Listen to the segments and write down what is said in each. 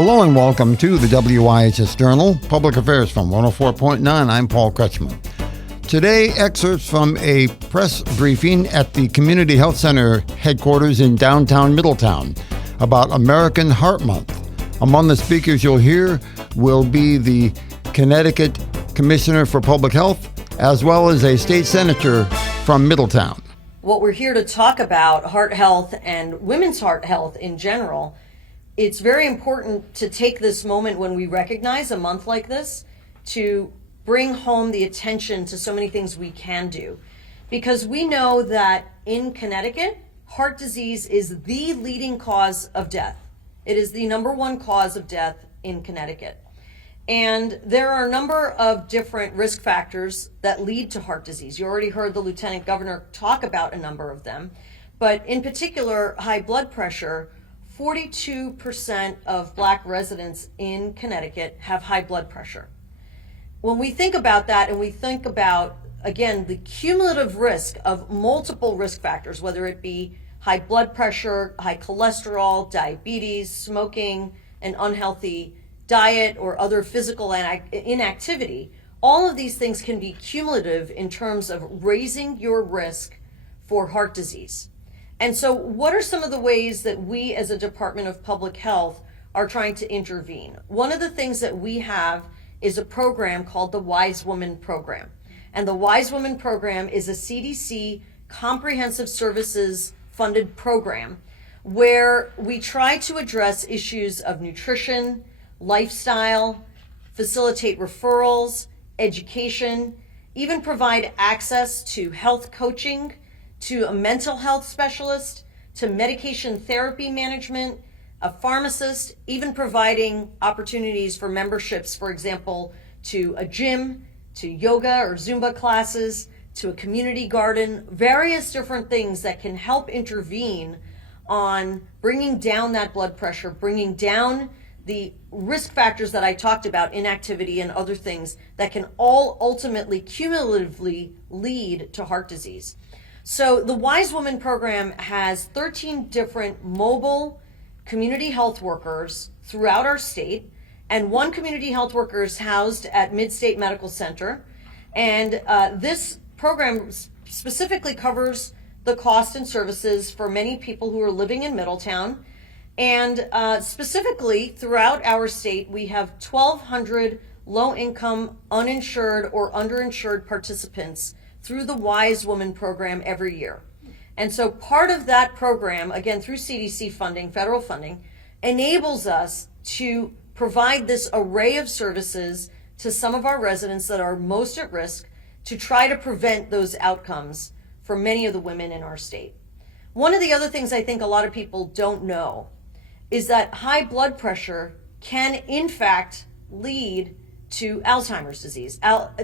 Hello and welcome to the WIHS Journal, Public Affairs from 104.9. I'm Paul Kretschmann. Today, excerpts from a press briefing at the Community Health Center headquarters in downtown Middletown about American Heart Month. Among the speakers you'll hear will be the Connecticut Commissioner for Public Health, as well as a state senator from Middletown. What we're here to talk about, heart health and women's heart health in general. It's very important to take this moment when we recognize a month like this to bring home the attention to so many things we can do. Because we know that in Connecticut, heart disease is the leading cause of death. It is the number one cause of death in Connecticut. And there are a number of different risk factors that lead to heart disease. You already heard the Lieutenant Governor talk about a number of them, but in particular, high blood pressure. 42% of Black residents in Connecticut have high blood pressure. When we think about that and we think about, again, the cumulative risk of multiple risk factors, whether it be high blood pressure, high cholesterol, diabetes, smoking, an unhealthy diet, or other physical inactivity, all of these things can be cumulative in terms of raising your risk for heart disease. And so what are some of the ways that we as a Department of Public Health are trying to intervene? One of the things that we have is a program called the WIHS Woman Program. And the WIHS Woman Program is a CDC comprehensive services funded program where we try to address issues of nutrition, lifestyle, facilitate referrals, education, even provide access to health coaching, to a mental health specialist, to medication therapy management, a pharmacist, even providing opportunities for memberships, for example, to a gym, to yoga or Zumba classes, to a community garden, various different things that can help intervene on bringing down that blood pressure, bringing down the risk factors that I talked about, inactivity and other things that can all ultimately, cumulatively lead to heart disease. So the WIHS Woman Program has 13 different mobile community health workers throughout our state, and one community health worker is housed at Mid-State Medical Center. And this program specifically covers the cost and services for many people who are living in Middletown. And specifically throughout our state, we have 1,200 low-income, uninsured or underinsured participants through the WIHS Woman Program every year. And so part of that program, again, through CDC funding, federal funding, enables us to provide this array of services to some of our residents that are most at risk to try to prevent those outcomes for many of the women in our state. One of the other things I think a lot of people don't know is that high blood pressure can, in fact, lead to Alzheimer's disease.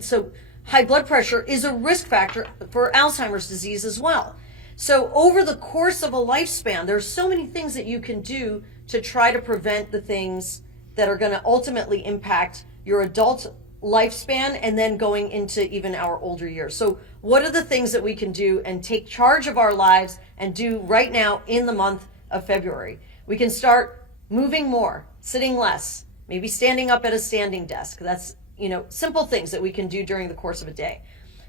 So high blood pressure is a risk factor for Alzheimer's disease as well. So over the course of a lifespan, there's so many things that you can do to try to prevent the things that are going to ultimately impact your adult lifespan and then going into even our older years. So what are the things that we can do and take charge of our lives and do right now in the month of February? We can start moving more, sitting less, maybe standing up at a standing desk. That's simple things that we can do during the course of a day.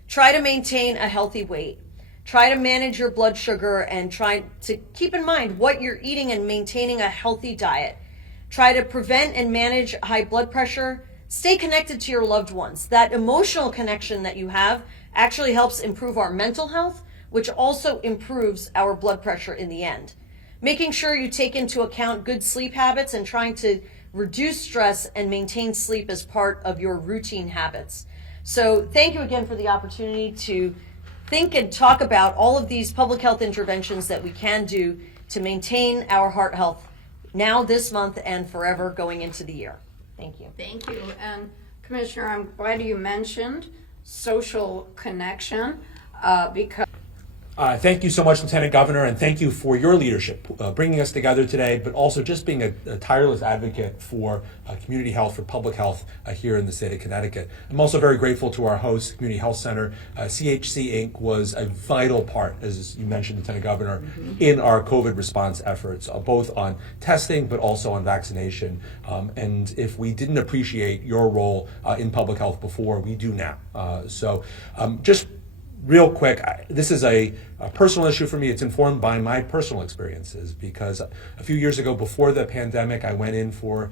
Try to maintain a healthy weight. Try to manage your blood sugar and try to keep in mind what you're eating and maintaining a healthy diet. Try to prevent and manage high blood pressure. Stay connected to your loved ones. That emotional connection that you have actually helps improve our mental health, which also improves our blood pressure in the end. Making sure you take into account good sleep habits and trying to reduce stress and maintain sleep as part of your routine habits. So thank you again for the opportunity to think and talk about all of these public health interventions that we can do to maintain our heart health now, this month, and forever going into the year. Thank you. Thank you. And Commissioner, I'm glad you mentioned social connection because Thank you so much, Lieutenant Governor, and thank you for your leadership, bringing us together today, but also just being a tireless advocate for community health, for public health here in the state of Connecticut. I'm also very grateful to our host, Community Health Center. CHC Inc. was a vital part, as you mentioned, Lieutenant Governor, in our COVID response efforts, both on testing, but also on vaccination. And if we didn't appreciate your role in public health before, we do now. Just real quick, this is a personal issue for me. It's informed by my personal experiences because a few years ago, before the pandemic, I went in for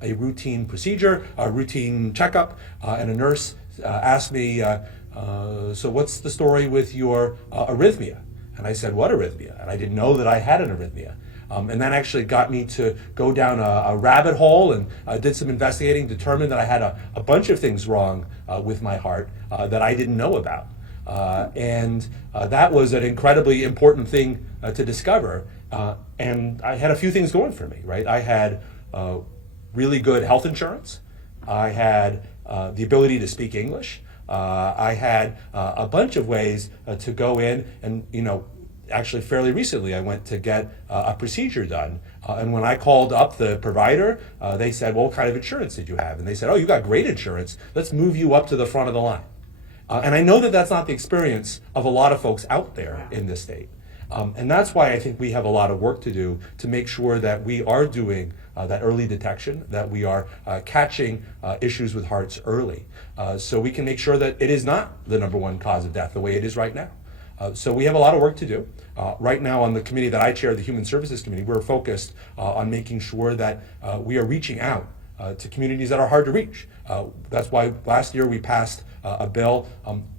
a routine procedure, a routine checkup, and a nurse asked me, so what's the story with your arrhythmia? And I said, what arrhythmia? And I didn't know that I had an arrhythmia. And that actually got me to go down a rabbit hole and did some investigating, determined that I had a bunch of things wrong with my heart that I didn't know about. And that was an incredibly important thing to discover. And I had a few things going for me, right? I had really good health insurance. I had the ability to speak English. I had a bunch of ways to go in and, actually fairly recently I went to get a procedure done. And when I called up the provider, they said, well, what kind of insurance did you have? And they said, oh, you got great insurance. Let's move you up to the front of the line. And I know that that's not the experience of a lot of folks out there in this state. And that's why I think we have a lot of work to do to make sure that we are doing that early detection, that we are catching issues with hearts early, so we can make sure that it is not the number one cause of death the way it is right now. So we have a lot of work to do. Right now on the committee that I chair, the Human Services Committee, we're focused on making sure that we are reaching out to communities that are hard to reach. That's why last year we passed a bill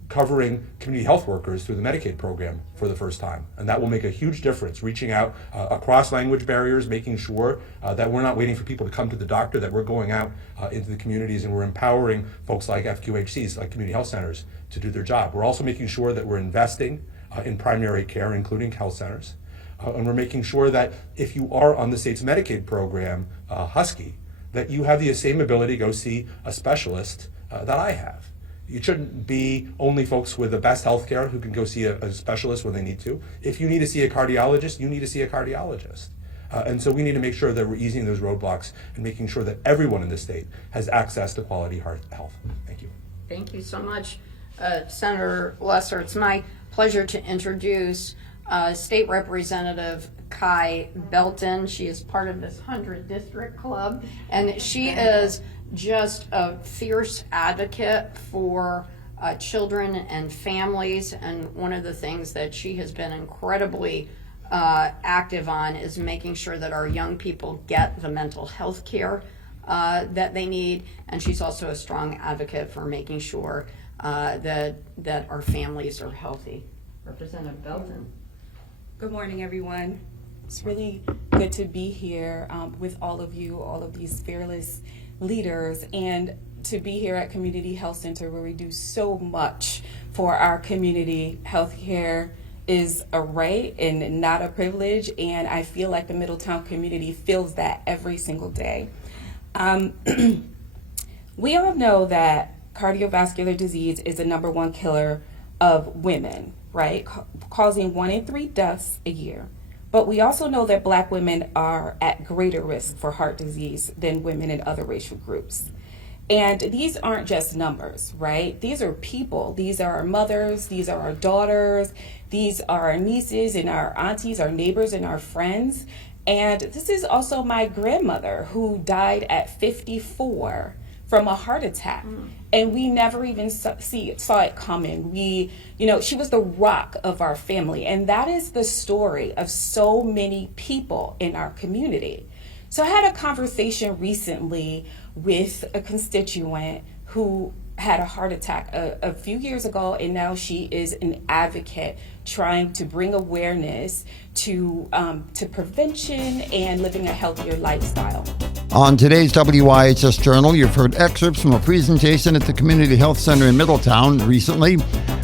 covering community health workers through the Medicaid program for the first time. And that will make a huge difference, reaching out across language barriers, making sure that we're not waiting for people to come to the doctor, that we're going out into the communities and we're empowering folks like FQHCs, like community health centers, to do their job. We're also making sure that we're investing in primary care, including health centers. And we're making sure that if you are on the state's Medicaid program, Husky, that you have the same ability to go see a specialist that I have. It shouldn't be only folks with the best health care who can go see a specialist when they need to. If you need to see a cardiologist, you need to see a cardiologist. And so we need to make sure that we're easing those roadblocks and making sure that everyone in the state has access to quality heart health. Thank you. Thank you so much, Senator Lesser. It's my pleasure to introduce State Representative Kai Belton. She is part of this 100 District Club, and she is just a fierce advocate for children and families. And one of the things that she has been incredibly active on is making sure that our young people get the mental health care that they need. And she's also a strong advocate for making sure that our families are healthy. Representative Belton. Good morning, everyone. It's really good to be here with all of you, all of these fearless leaders, and to be here at Community Health Center where we do so much for our community. Healthcare is a right and not a privilege, and I feel like the Middletown community feels that every single day. We all know that cardiovascular disease is the number one killer of women, right? Causing 1 in 3 deaths a year. But we also know that Black women are at greater risk for heart disease than women in other racial groups. And these aren't just numbers, right? These are people. These are our mothers. These are our daughters. These are our nieces and our aunties, our neighbors and our friends. And this is also my grandmother who died at 54 from a heart attack. And we never even saw it coming. She was the rock of our family. And that is the story of so many people in our community. So I had a conversation recently with a constituent who had a heart attack a few years ago, and now she is an advocate trying to bring awareness to prevention and living a healthier lifestyle. On today's WIHS Journal, you've heard excerpts from a presentation at the Community Health Center in Middletown recently,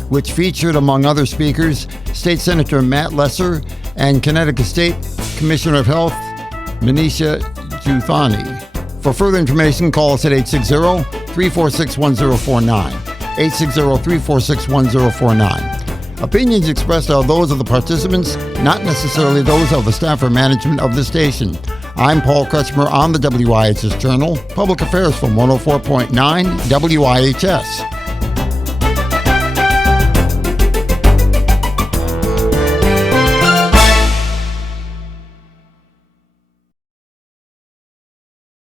which featured, among other speakers, State Senator Matt Lesser and Connecticut State Commissioner of Health, Manisha Juthani. For further information, call us at 860-346-1049, 860-346-1049. Opinions expressed are those of the participants, not necessarily those of the staff or management of the station. I'm Paul Kretschmer on the WIHS Journal, Public Affairs from 104.9 WIHS.